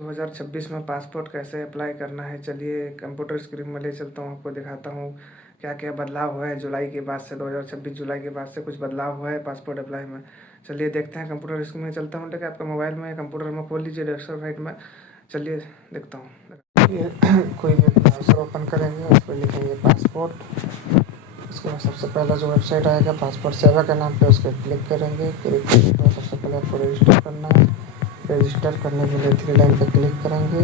2026 में पासपोर्ट कैसे अप्लाई करना है, चलिए कंप्यूटर स्क्रीन में ले चलता हूँ, आपको दिखाता हूँ क्या क्या बदलाव हुआ है जुलाई के बाद से। 2026 जुलाई के बाद से कुछ बदलाव हुआ है पासपोर्ट अप्लाई में। चलिए देखते हैं, कंप्यूटर स्क्रीन में चलता हूँ। ठीक है, आपका मोबाइल में कंप्यूटर में खोल लीजिए डेस्कटॉप साइट में। चलिए देखता हूँ। ये कोई भी ब्राउज़र ओपन करेंगे, उस पर लिखेंगे पासपोर्ट। उसके बाद सबसे पहला जो वेबसाइट आएगा पासपोर्ट सेवा के नाम पे, उस पर क्लिक करेंगे। क्लिक करने के बाद सबसे पहले आपको रजिस्टर करना है। रजिस्टर करने के लिए थ्री लाइन पर क्लिक करेंगे।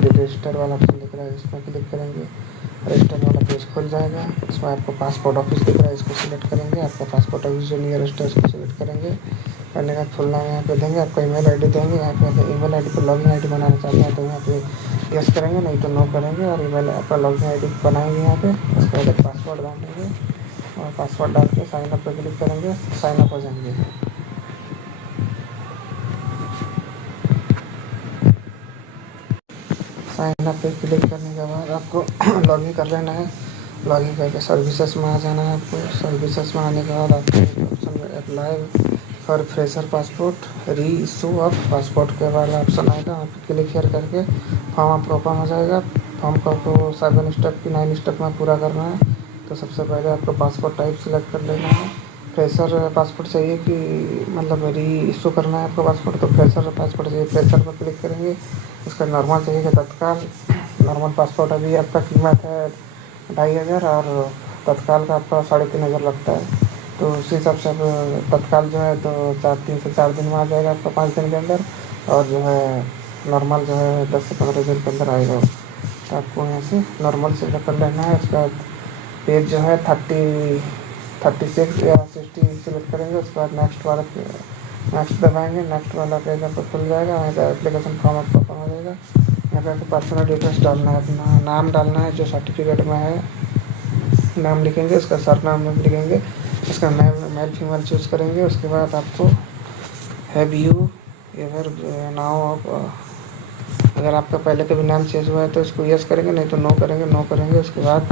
रजिस्टर वाला ऑप्शन दिख रहा है, इसमें क्लिक करेंगे। रजिस्टर वाला पेज खुल जाएगा। इसमें आपको पासपोर्ट ऑफिस दिख रहा है, इसको सिलेक्ट करेंगे। आपका पासपोर्ट ऑफिस जो नियरेस्ट है उसको सिलेक्ट करेंगे। करने का फुल नाम यहाँ पे देंगे, आपका ईमेल आईडी देंगे। यहाँ पे ईमेल आईडी पर लॉगिन आईडी बनाना चाहते हैं तो यहाँ पे यस करेंगे, नहीं तो नो करेंगे। और ईमेल आपका लॉगिन आईडी बनाएंगे यहाँ पे। उसके बाद पासवर्ड डाल देंगे और पासवर्ड डाल के साइन अप पर क्लिक करेंगे, साइन अप हो जाएंगे। साइन अप पे क्लिक करने के बाद आपको लॉगिन कर लेना है। लॉगिन करके सर्विसेज में आ जाना है आपको। सर्विसेज में आने के बाद आपको ऑप्शन में अप्लाई फॉर फ्रेशर पासपोर्ट री इशू ऑफ पासपोर्ट के बाद ऑप्शन आएगा, वहाँ पे क्लिक हेयर करके फॉर्म आपको ओपन हो जाएगा। फॉर्म को आपको 7 स्टेप की 9 स्टेप में पूरा करना है। तो सबसे पहले आपको पासपोर्ट टाइप सेलेक्ट कर लेना है। फ्रेशर पासपोर्ट चाहिए कि मतलब री इशू करना है आपको पासपोर्ट, तो फ्रेशर पासपोर्ट चाहिए, फ्रेशर पर क्लिक करेंगे। उसका नॉर्मल चाहिए कि तत्काल। नॉर्मल पासपोर्ट अभी आपका कीमत है 2500 और तत्काल का आपका 3500 लगता है। तो उसी हिसाब से आप तत्काल जो है तो 3 से 4 दिन में आ जाएगा आपका, 5 दिन के अंदर। और जो है नॉर्मल जो है 10 से 15 दिन के अंदर आएगा। तो आपको यहाँ से नॉर्मल से कर लेना है। उसका पेज जो है 36 या 60 सिलेक्ट करेंगे। उसके बाद नेक्स्ट दबाएंगे। नेक्स्ट वाला पेज आपको खुल जाएगा। वहाँ पर एप्लीकेशन फॉर्म आपको ओपन हो जाएगा। यहाँ पे आपको पर्सनल डिटेल्स डालना है, अपना नाम डालना है जो सर्टिफिकेट में है, नाम लिखेंगे। उसका सरनाम लिखेंगे। उसका मेल फीमेल चूज़ करेंगे। उसके बाद आपको हैव यू एवर नाउ, अगर आपका पहले कभी नाम चेंज हुआ है तो इसको यस करेंगे, नहीं तो नो करेंगे। नो करेंगे उसके बाद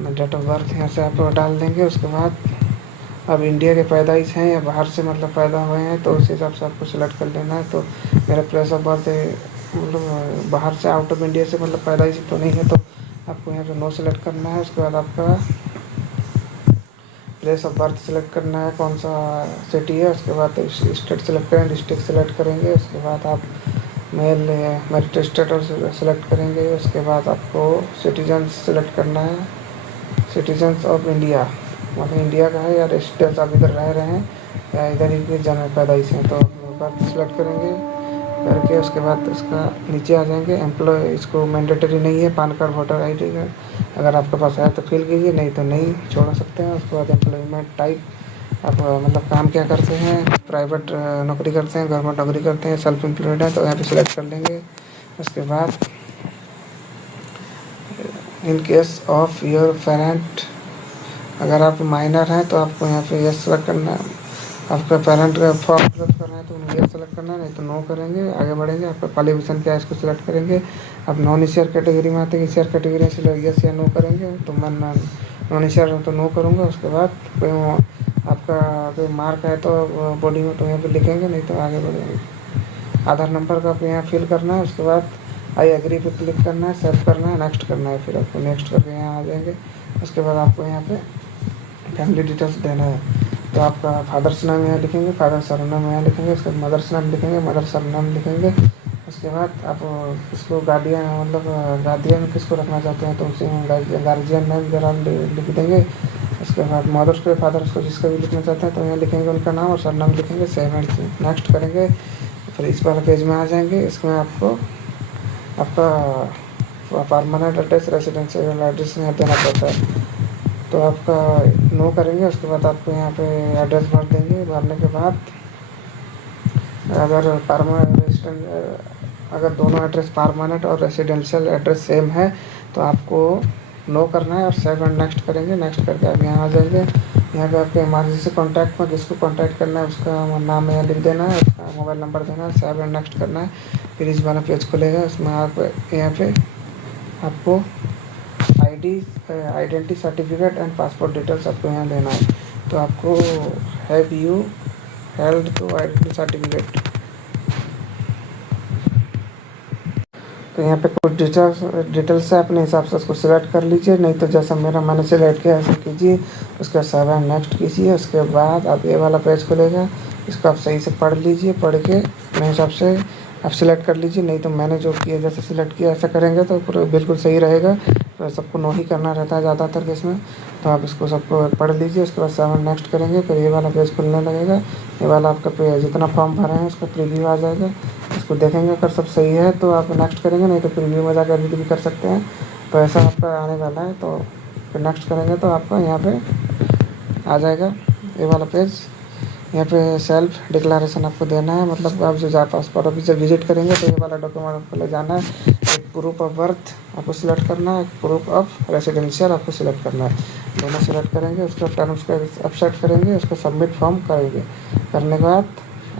डेट ऑफ बर्थ यहाँ से आप डाल देंगे। उसके बाद अब इंडिया के पैदाइश हैं या बाहर से मतलब पैदा हुए हैं तो उस हिसाब से आपको सिलेक्ट कर लेना है। तो मेरा प्लेस ऑफ बर्थ मतलब बाहर से, आउट ऑफ इंडिया से मतलब पैदाइश तो नहीं है, तो आपको यहाँ पे नो सेलेक्ट करना है। उसके बाद आपका प्लेस ऑफ बर्थ सेलेक्ट करना है, कौन सा सिटी है। उसके बाद स्टेट सेलेक्ट करेंगे, डिस्ट्रिक्ट सेलेक्ट करेंगे। उसके बाद आप मेल मेरिट स्टेटस सेलेक्ट करेंगे। उसके बाद आपको सिटीजन्स सेलेक्ट करना है, सिटीजन्स ऑफ इंडिया, मतलब इंडिया का है या रेसिडेंस आप इधर रह रहे हैं या इधर ही जन्म पैदाइश हैं, तो बर्थ सेलेक्ट करेंगे। करके उसके बाद इसका नीचे आ जाएंगे। एम्प्लॉय इसको मैंडेटरी नहीं है, पैन कार्ड वोटर आई का अगर आपके पास है तो फिल कीजिए, नहीं तो नहीं छोड़ सकते हैं। उसके बाद एम्प्लॉयमेंट टाइप, आप मतलब काम क्या करते हैं, प्राइवेट नौकरी करते हैं, गवर्नमेंट नौकरी करते हैं, सेल्फ एम्प्लॉयड है तो यहाँ पे सिलेक्ट कर लेंगे। उसके बाद in case of your parent, अगर आप माइनर हैं तो आपको यहाँ पे यस सेलेक्ट करना है। आपका पेरेंट का फॉर्म फिलअप करना है तो यस सेलेक्ट करना है, नहीं तो नो करेंगे। आगे बढ़ेंगे। आपका क्वालिफिकेशन क्या है इसको सिलेक्ट करेंगे। आप नॉन ईसीआर कैटेगरी में आते हैं, ईसीआर कैटेगरी से यस या नो करेंगे। तो मैं नॉन ईसीआर हूँ तो नो करूँगा। उसके बाद कोई आपका कोई मार्क है तो बॉडी में तो यहाँ पे लिखेंगे, नहीं तो आगे बढ़ेंगे। आधार नंबर का आपको यहाँ फिल करना है। उसके बाद आई एग्री पे क्लिक करना है, सेव करना है, नेक्स्ट करना है। फिर आपको नेक्स्ट करके यहाँ आ जाएंगे। उसके बाद आपको यहाँ पे फैमिली डिटेल्स देना है। तो आपका फादर्स नाम यहाँ लिखेंगे, फादर सरनाम यहाँ लिखेंगे। उसके बाद मदर्स नाम लिखेंगे, मदर सरनाम लिखेंगे। उसके बाद आप इसको गार्डियन मतलब गार्डियन किसको रखना चाहते हैं तो उसे गार्जियन नेम जरा लिख देंगे। उसके बाद मदर्स को फादर्स को जिसका भी लिखना चाहते हैं तो यहाँ लिखेंगे उनका नाम और सरनाम लिखेंगे, सेव एंड नेक्स्ट करेंगे। फिर इस वाला पेज में आ जाएंगे। इसमें आपको आपका परमानेंट एड्रेस, रेसिडेंशियल एड्रेस यहाँ देना पड़ता है, तो आपका नो करेंगे। उसके बाद आपको यहाँ पे एड्रेस भर देंगे। भरने के बाद अगर अगर दोनों एड्रेस परमानेंट और रेसिडेंशियल एड्रेस सेम है तो आपको नो करना है और सेव एंड नेक्स्ट करेंगे। नेक्स्ट करके आप यहाँ आ जाएंगे। यहाँ पे आपके इमरजेंसी कॉन्टैक्ट में जिसको कॉन्टैक्ट करना है उसका नाम यहाँ लिख देना है, उसका मोबाइल नंबर देना है, सेव एंड नेक्स्ट करना है। फिर इस वाला पेज खुलेगा। उसमें आप यहाँ पे आपको identity certificate and passport details आपको यहाँ लेना है। तो आपको have you held to identity certificate तो यहाँ पे कुछ डिटेल्स है, अपने हिसाब से उसको सिलेक्ट कर लीजिए, नहीं तो जैसा मैंने सिलेक्ट किया ऐसे कीजिए। उसके बाद नेक्स्ट कीजिए। उसके बाद आप ये वाला पेज खुलेगा, इसको आप सही से पढ़ लीजिए, पढ़ के अपने हिसाब से आप सिलेक्ट कर लीजिए। नहीं तो मैंने जो किया जैसे सिलेक्ट किया ऐसा करेंगे तो पूरा बिल्कुल सही रहेगा। तो सबको नो ही करना रहता है ज़्यादातर केस में। तो आप इसको सबको पढ़ लीजिए। उसके बाद 7 नेक्स्ट करेंगे, फिर ये वाला पेज खुलने लगेगा। ये वाला आपका पेज जितना फॉर्म भरे हैं उसका प्रीव्यू आ जाएगा। उसको देखेंगे, अगर सब सही है तो आप नेक्स्ट करेंगे, नहीं तो प्रीव्यू में जाकर भी कर सकते हैं। तो ऐसा आपका आने वाला है। तो फिर नेक्स्ट करेंगे तो आपका यहाँ पे आ जाएगा ये वाला पेज। यहाँ पे सेल्फ डिक्लेरेशन आपको देना है, मतलब आप जो जहाँ पासपोर्ट ऑफिस से विजिट करेंगे तो ये वाला डॉक्यूमेंट आपको ले जाना है। एक प्रूफ ऑफ बर्थ आपको सिलेक्ट करना है, एक प्रूफ ऑफ रेसिडेंशियल आपको सिलेक्ट करना है। दोनों सिलेक्ट करेंगे, उसके टर्म्स का एक्सेप्ट करेंगे, उसको सबमिट फॉर्म करेंगे। करने के बाद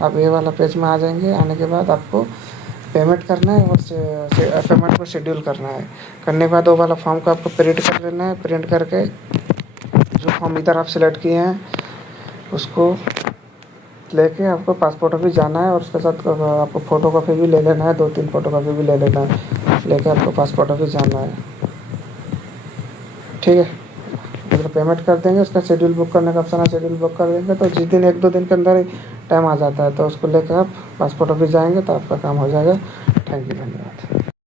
आप ये वाला पेज में आ जाएंगे। आने के बाद आपको पेमेंट करना है और पेमेंट को शेड्यूल करना है। करने के बाद वो वाला फॉर्म को आपको प्रिंट कर लेना है। प्रिंट करके जो फॉर्म इधर आप सिलेक्ट किए हैं उसको लेके आपको पासपोर्ट ऑफिस जाना है, और उसके साथ आपको फ़ोटो कॉपी भी ले लेना है, 2-3 फ़ोटो कॉपी भी ले लेना है। लेके आपको पासपोर्ट ऑफिस जाना है। ठीक है, अगर पेमेंट कर देंगे, उसका शेड्यूल बुक करने का ऑप्शन है, शेड्यूल बुक कर देंगे तो जिस दिन 1-2 दिन के अंदर ही टाइम आ जाता है। तो उसको लेकर आप पासपोर्ट ऑफिस जाएंगे तो आपका काम हो जाएगा। थैंक यू, धन्यवाद।